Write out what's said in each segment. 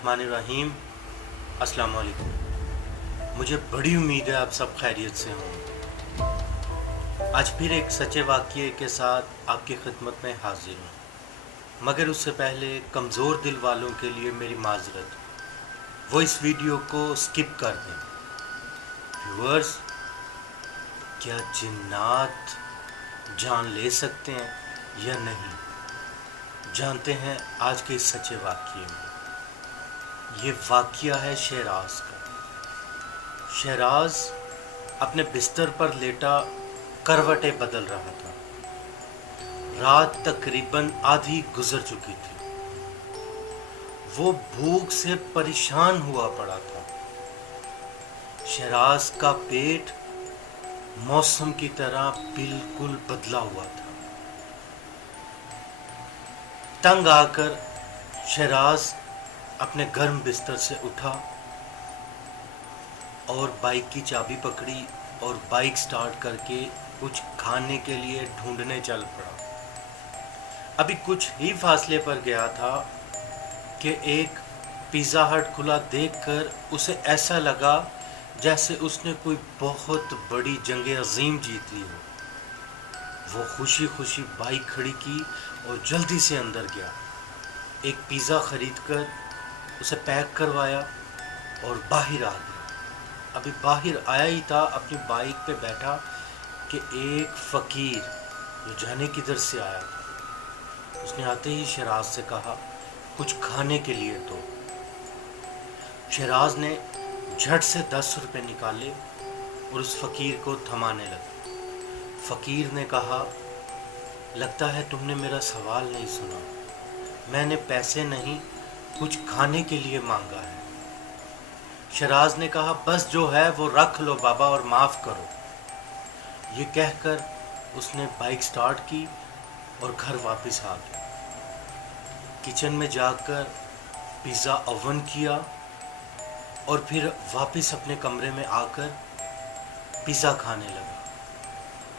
बिस्मिल्लाहिर्रहमानिर्रहीम। अस्सलाम वालेकुम। मुझे बड़ी उम्मीद है आप सब खैरियत से हों। आज फिर एक सच्चे वाक़ये के साथ आपकी खिदमत में हाजिर हूँ, मगर उससे पहले कमज़ोर दिल वालों के लिए मेरी माज़रत, वो इस वीडियो को स्किप कर दें। व्यूअर्स, क्या जिन्नात जान ले सकते हैं या नहीं, जानते हैं आज के इस सच्चे वाक़ये में। ये वाक़या है शहराज का। शहराज अपने बिस्तर पर लेटा करवटें बदल रहा था। रात तकरीबन आधी गुजर चुकी थी। वो भूख से परेशान हुआ पड़ा था। शहराज का पेट मौसम की तरह बिल्कुल बदला हुआ था। तंग आकर शहराज अपने गर्म बिस्तर से उठा और बाइक की चाबी पकड़ी और बाइक स्टार्ट करके कुछ खाने के लिए ढूंढने चल पड़ा। अभी कुछ ही फासले पर गया था कि एक पिज़्ज़ा हट खुला देखकर उसे ऐसा लगा जैसे उसने कोई बहुत बड़ी जंग अजीम जीत ली हो। वो खुशी खुशी बाइक खड़ी की और जल्दी से अंदर गया। एक पिज़्ज़ा ख़रीदकर उसे पैक करवाया और बाहर आ गया। अभी बाहर आया ही था, अपनी बाइक पे बैठा कि एक फ़कीर जो जाने किधर से आया था, उसने आते ही शहराज से कहा, कुछ खाने के लिए दो। शहराज ने झट से 10 रुपये निकाले और उस फ़कीर को थमाने लगा। फ़कीर ने कहा, लगता है तुमने मेरा सवाल नहीं सुना। मैंने पैसे नहीं, कुछ खाने के लिए मांगा है। शहराज ने कहा, बस जो है वो रख लो बाबा और माफ़ करो। ये कहकर उसने बाइक स्टार्ट की और घर वापस आ गया। किचन में जाकर पिज़्ज़ा ओवन किया और फिर वापस अपने कमरे में आकर पिज़्ज़ा खाने लगा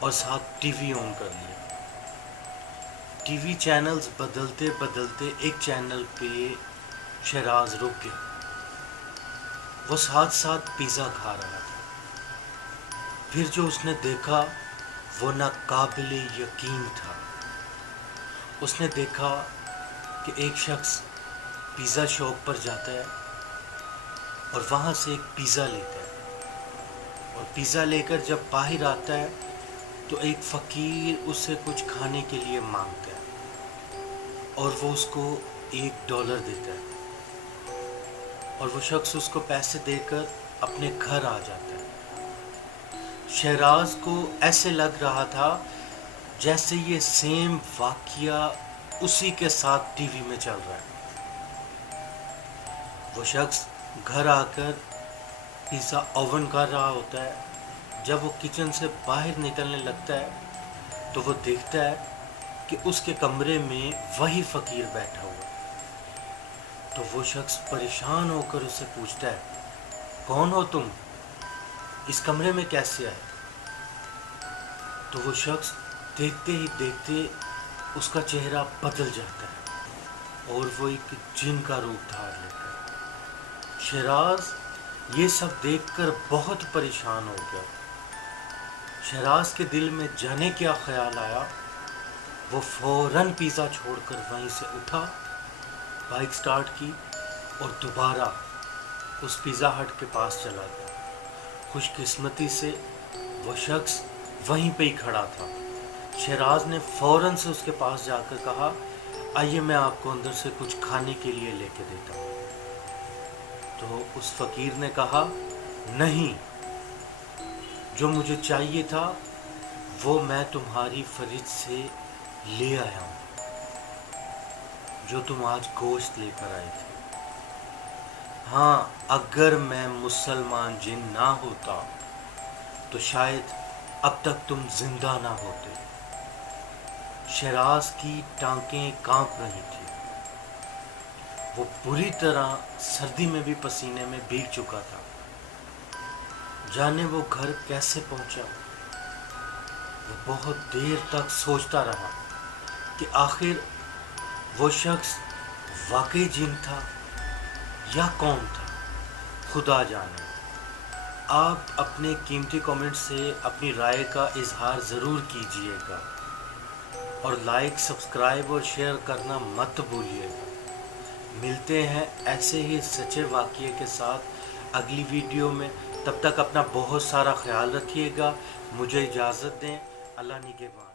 और साथ टीवी ऑन कर लिया। टीवी चैनल्स बदलते बदलते एक चैनल पे शहराज रुक गया। वो साथ साथ पिज़्ज़ा खा रहा था। फिर जो उसने देखा वो नाकाबिले यकीन था। उसने देखा कि एक शख्स पिज़्ज़ा शॉप पर जाता है और वहाँ से एक पिज़्ज़ा लेता है और पिज़्ज़ा लेकर जब बाहर आता है तो एक फ़कीर उससे कुछ खाने के लिए मांगता है और वो उसको $1 देता है और वो शख्स उसको पैसे देकर अपने घर आ जाता है। शहराज को ऐसे लग रहा था जैसे ये सेम वाक़या उसी के साथ टीवी में चल रहा है। वो शख्स घर आकर पिज़्ज़ा ओवन कर रहा होता है। जब वो किचन से बाहर निकलने लगता है तो वो देखता है कि उसके कमरे में वही फ़कीर बैठा हुआ है। तो वो शख्स परेशान होकर उससे पूछता है, कौन हो तुम, इस कमरे में कैसे आए? तो वो शख्स देखते ही देखते उसका चेहरा बदल जाता है और वो एक जिन का रूप धार लेता है। शहराज ये सब देखकर बहुत परेशान हो गया। शहराज के दिल में जाने क्या ख्याल आया, वो फ़ौरन पिज़्ज़ा छोड़कर वहीं से उठा, बाइक स्टार्ट की और दोबारा उस पिज़्ज़ा हट के पास चला गया। खुशकिस्मती से वो शख्स वहीं पे ही खड़ा था। शहराज ने फ़ौरन से उसके पास जाकर कहा, आइए मैं आपको अंदर से कुछ खाने के लिए लेके देता हूँ। तो उस फ़कीर ने कहा, नहीं, जो मुझे चाहिए था वो मैं तुम्हारी फ्रिज से ले आया हूँ, जो तुम आज गोश्त लेकर आए थे। हाँ, अगर मैं मुसलमान जिन ना होता तो शायद अब तक तुम जिंदा ना होते। शहराज की टांकें कांप रही थी। वो पूरी तरह सर्दी में भी पसीने में भीग चुका था। जाने वो घर कैसे पहुंचा। वो बहुत देर तक सोचता रहा कि आखिर वो शख्स वाकई जिन था या कौन था, खुदा जाने। आप अपने कीमती कमेंट से अपनी राय का इजहार ज़रूर कीजिएगा और लाइक, सब्सक्राइब और शेयर करना मत भूलिएगा। मिलते हैं ऐसे ही सच्चे वाक़ये के साथ अगली वीडियो में। तब तक अपना बहुत सारा ख्याल रखिएगा। मुझे इजाज़त दें। अल्लाह निगहबान।